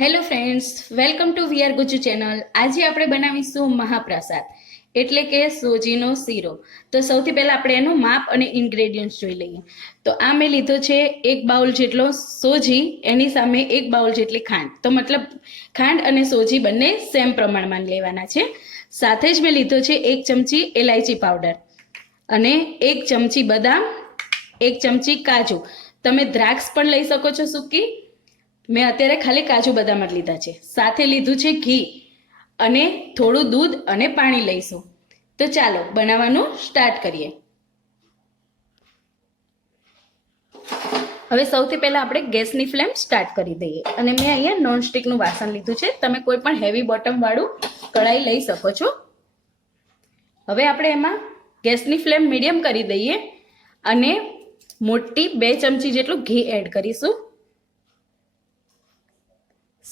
Hello friends welcome to VR Gujju channel આજે આપણે બનાવીશું મહાપ્રસાદ, એટલે કે સોજીનો શીરો. તો સૌથી પહેલાં આપણે એનું માપ અને ઇન્ગ્રેડિયન્ટ્સ જોઈ લઈએ. તો આ મેં લીધો છે એક બાઉલ જેટલો સોજી, એની સામે એક બાઉલ જેટલી ખાંડ. તો મતલબ ખાંડ અને સોજી બંને સેમ પ્રમાણમાં લેવાના છે. સાથે જ મેં લીધો છે એક ચમચી એલાયચી પાવડર અને એક ચમચી બદામ, એક ચમચી કાજુ. તમે દ્રાક્ષ પણ લઈ શકો છો સૂકી મેં અત્યારે ખાલી કાજુ બદામ જ લીધા છે. સાથે લીધું છે ઘી અને થોડું દૂધ અને પાણી લઈશું. તો ચાલો બનાવવાનું સ્ટાર્ટ કરીએ. હવે સૌથી પહેલાં આપણે ગેસની ફ્લેમ સ્ટાર્ટ કરી દઈએ. અને મેં અહીંયા નોનસ્ટિકનું વાસણ લીધું છે. તમે કોઈ પણ હેવી બોટમવાળું કઢાઈ લઈ શકો છો. હવે આપણે એમાં ગેસની ફ્લેમ મીડિયમ કરી દઈએ. અને મોટી બે ચમચી જેટલું ઘી એડ કરીશું.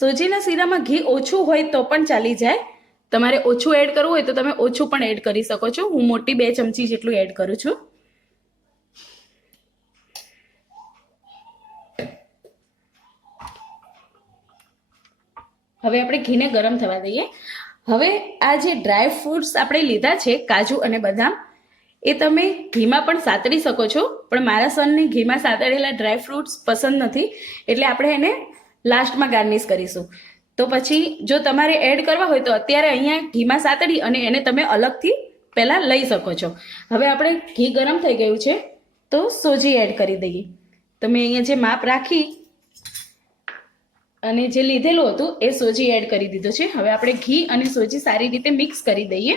સોજીના શીરામાં ઘી ઓછું હોય તો પણ ચાલી જાય. તમારે ઓછું એડ કરવું હોય તો તમે ઓછું પણ એડ કરી શકો છો. હું મોટી બે ચમચી જેટલું એડ કરું છું. હવે આપણે ઘીને ગરમ થવા દઈએ. હવે આ જે ડ્રાય ફ્રૂટ્સ આપણે લીધા છે, કાજુ અને બદામ, એ તમે ઘીમાં પણ સાતરી શકો છો. પણ મારા સનને ઘીમાં સાતળેલા ડ્રાય ફ્રૂટ્સ પસંદ નથી. એટલે આપણે એને લાસ્ટમાં ગાર્નિશ કરીશું. તો પછી જો તમારે એડ કરવા હોય તો અત્યારે અહીંયા ઘીમાં સાતડી અને એને તમે અલગથી પહેલાં લઈ શકો છો. હવે આપણે ઘી ગરમ થઈ ગયું છે, તો સોજી એડ કરી દઈએ. તમે અહીંયા જે માપ રાખી અને જે લીધેલું હતું એ સોજી એડ કરી દીધો છે. હવે આપણે ઘી અને સોજી સારી રીતે મિક્સ કરી દઈએ.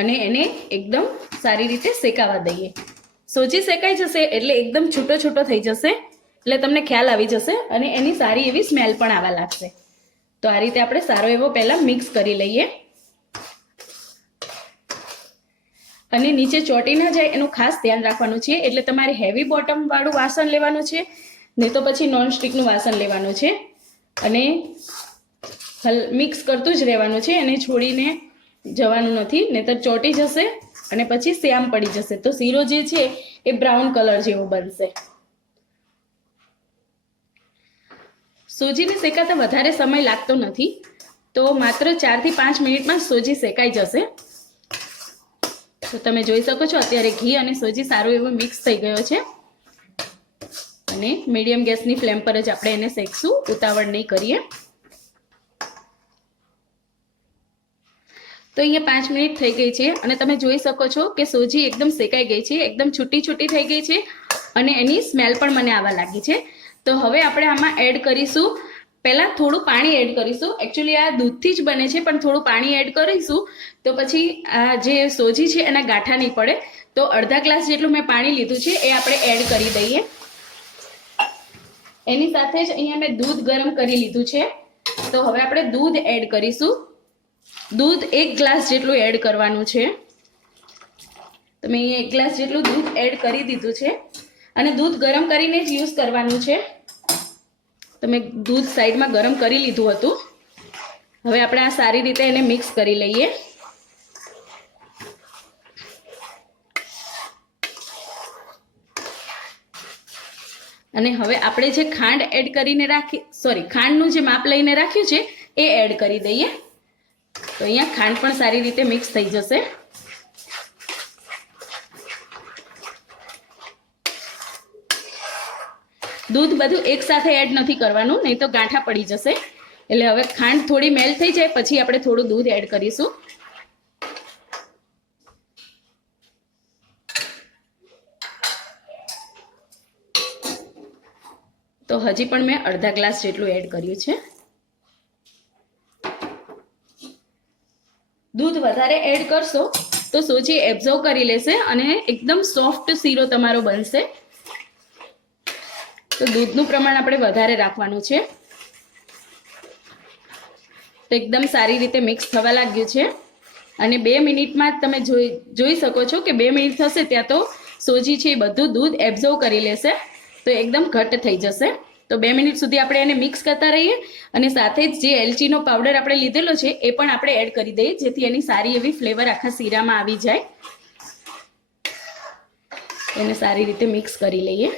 અને એને એકદમ સારી રીતે શેકાવા દઈએ. સોજી શેકાઈ જશે એટલે એકદમ છૂટો છૂટો થઈ જશે. એટલે તમને ખ્યાલ આવી જશે અને એની સારી એવી સ્મેલ પણ આવવા લાગશે. તો આ રીતે આપણે સારો એવો પહેલાં મિક્સ કરી લઈએ. અને નીચે ચોટી ના જાય એનું ખાસ ધ્યાન રાખવાનું છે. એટલે તમારે હેવી બોટમવાળું વાસણ લેવાનું છે. નહીં તો પછી નોનસ્ટિકનું વાસણ લેવાનું છે. અને મિક્સ કરતું જ રહેવાનું છે. એને છોડીને જવાનું નથી. નહીતર ચોટી જશે. અને પછી શ્યામ પડી જશે. તો શીરો જે છે એ બ્રાઉન કલર જેવો બનશે. સોજીને શેકાતા વધારે સમય લાગતો નથી. તો માત્ર ચારથી પાંચ મિનિટમાં સોજી શેકાઈ જશે. તો તમે જોઈ શકો છો, અત્યારે ઘી અને સોજી સારું એવું મિક્સ થઈ ગયો છે. અને મીડિયમ ગેસની ફ્લેમ પર જ આપણે એને શેકશું. ઉતાવળ નહીં કરીએ. તો અહીંયા પાંચ મિનિટ થઈ ગઈ છે અને તમે જોઈ શકો છો કે સોજી એકદમ શેકાઈ ગઈ છે, એકદમ છૂટી છૂટી થઈ ગઈ છે અને એની સ્મેલ પણ મને આવવા લાગી છે. તો હવે આપણે આમાં એડ કરીશું. પહેલાં થોડું પાણી એડ કરીશું. એકચ્યુઅલી આ દૂધથી જ બને છે, પણ થોડું પાણી એડ કરીશું. તો પછી આ જે સોજી છે એના ગાંઠા નહીં પડે. તો અડધા ગ્લાસ જેટલું મેં પાણી લીધું છે, એ આપણે એડ કરી દઈએ. એની સાથે જ અહીંયા મેં દૂધ ગરમ કરી લીધું છે. તો હવે આપણે દૂધ એડ કરીશું. દૂધ એક ગ્લાસ જેટલું એડ કરવાનું છે. તો મેં એક ગ્લાસ જેટલું દૂધ એડ કરી દીધું છે. અને દૂધ ગરમ કરીને જ યુઝ કરવાનું છે. તો મેં દૂધ સાઈડમાં ગરમ કરી લીધું હતું. હવે આપણે આ સારી રીતે એને મિક્સ કરી લઈએ. અને હવે આપણે જે ખાંડ એડ કરીને રાખી સોરી ખાંડનું જે માપ લઈને રાખ્યું છે, એ એડ કરી દઈએ. તો અહીંયા ખાંડ પણ સારી રીતે મિક્સ થઈ જશે. દૂધ બધું એકસાથે એડ નથી કરવાનું, નહીં તો ગાંઠા પડી જશે. એટલે હવે ખાંડ થોડી મેલ થઈ જાય, પછી આપણે થોડું દૂધ એડ કરીશું. તો હજી પણ મેં અડધા ગ્લાસ જેટલું એડ કર્યું છે. દૂધ વધારે એડ કરશો તો સોજી એબ્ઝર્વ કરી લેશે અને એકદમ સોફ્ટ શીરો તમારો બનશે. તો દૂધનું પ્રમાણ આપણે વધારે રાખવાનું છે. તો એકદમ સારી રીતે મિક્સ થવા લાગ્યું છે. અને બે મિનિટમાં જ તમે જોઈ જોઈ શકો છો કે બે મિનિટ થશે ત્યાં તો સોજી છે એ બધું દૂધ એબ્ઝર્વ કરી લેશે. તો એકદમ ઘટ્ટ થઈ જશે. તો બે મિનિટ સુધી આપણે એને મિક્સ કરતા રહીએ અને સાથે જ જે એલચીનો પાવડર આપણે લીધેલો છે, એ પણ આપણે એડ કરી દઈએ, જેથી એની સારી એવી ફ્લેવર આખા શીરામાં આવી જાય. એને સારી રીતે મિક્સ કરી લઈએ.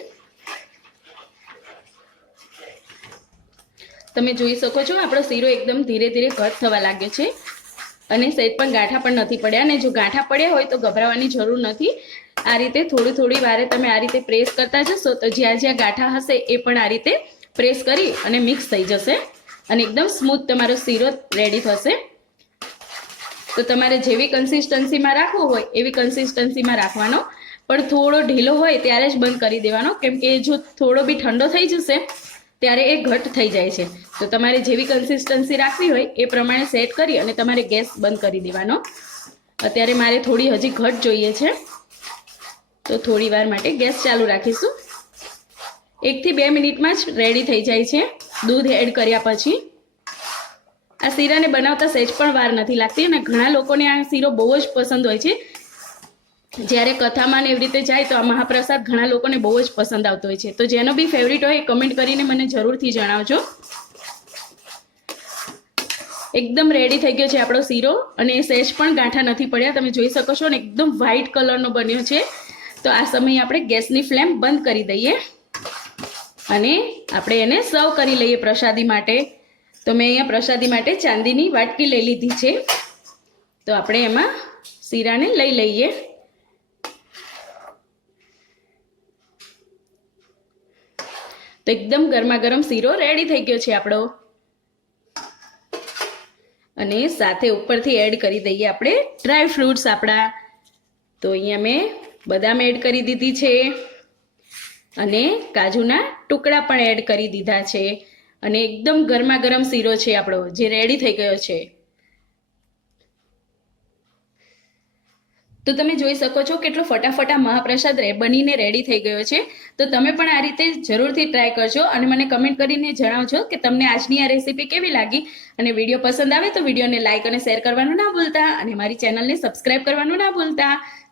તમે જોઈ શકો છો, આપણો શીરો એકદમ ધીરે ધીરે ઘટ થવા લાગ્યો છે. અને સહેજ પણ ગાંઠા પણ નથી પડ્યા. અને જો ગાંઠા પડ્યા હોય તો ગભરાવાની જરૂર નથી. આ રીતે થોડી થોડી વારે તમે આ રીતે પ્રેસ કરતા જશો તો જ્યાં જ્યાં ગાંઠા હશે એ પણ આ રીતે પ્રેસ કરી અને મિક્સ થઈ જશે અને એકદમ સ્મૂથ તમારો શીરો રેડી થશે. તો તમારે જેવી કન્સિસ્ટન્સીમાં રાખવો હોય એવી કન્સિસ્ટન્સીમાં રાખવાનો. પણ થોડો ઢીલો હોય ત્યારે જ બંધ કરી દેવાનો. કેમ કે જો થોડો બી ઠંડો થઈ જશે ત્યારે એ ઘટ થઈ જાય છે. તો તમારે જેવી કન્સિસ્ટન્સી રાખવી હોય એ પ્રમાણે સેટ કરી અને તમારે ગેસ બંધ કરી દેવાનો. અત્યારે મારે થોડી હજી ઘટ જોઈએ છે. તો થોડી વાર માટે ગેસ ચાલુ રાખીશું. એકથી બે મિનિટમાં જ રેડી થઈ જાય છે. દૂધ એડ કર્યા પછી. આ શીરાને બનાવતા સહેજ પણ વાર નથી લાગતી અને ઘણા લોકોને આ શીરો બહુ જ પસંદ હોય છે. જ્યારે કથામાં ને એવી રીતે જાય તો આ મહાપ્રસાદ ઘણા લોકોને બહુ જ પસંદ આવતો હોય છે. તો જેનો બી ફેવરિટ હોય એ કમેન્ટ કરીને મને જરૂરથી જણાવજો. એકદમ રેડી થઈ ગયો છે આપણો શીરો અને સહેજ પણ ગાંઠા નથી પડ્યા. તમે જોઈ શકો છો ને એકદમ વ્હાઇટ કલરનો બન્યો છે. તો આ સમયે આપણે ગેસની ફ્લેમ બંધ કરી દઈએ અને આપણે એને સર્વ કરી લઈએ પ્રસાદી માટે. તો મેં અહીંયા પ્રસાદી માટે ચાંદીની વાટકી લઈ લીધી છે. તો આપણે એમાં શીરાને લઈ લઈએ. તો એકદમ ગરમા ગરમ શીરો રેડી થઈ ગયો છે આપણો. અને સાથે ઉપરથી એડ કરી દઈએ આપણે ડ્રાય ફ્રૂટ્સ આપણા. તો અહીંયા મેં બદામ એડ કરી દીધી છે. અને કાજુના ટુકડા પણ એડ કરી દીધા છે. અને એકદમ ગરમા ગરમ શીરો છે આપણો, જે રેડી થઈ ગયો છે. તો તમે જોઈ શકો છો કેટલો ફટાફટ આ મહાપ્રસાદ બનીને રેડી થઈ ગયો છે. તો તમે પણ આ રીતે જરૂરથી ટ્રાય કરજો અને મને કમેન્ટ કરીને જણાવજો કે તમને આજની આ રેસીપી કેવી લાગી. અને વીડિયો પસંદ આવે તો વિડીયોને લાઇક અને શેર કરવાનું ના ભૂલતા અને મારી ચેનલને સબસ્ક્રાઇબ કરવાનું ના ભૂલતા.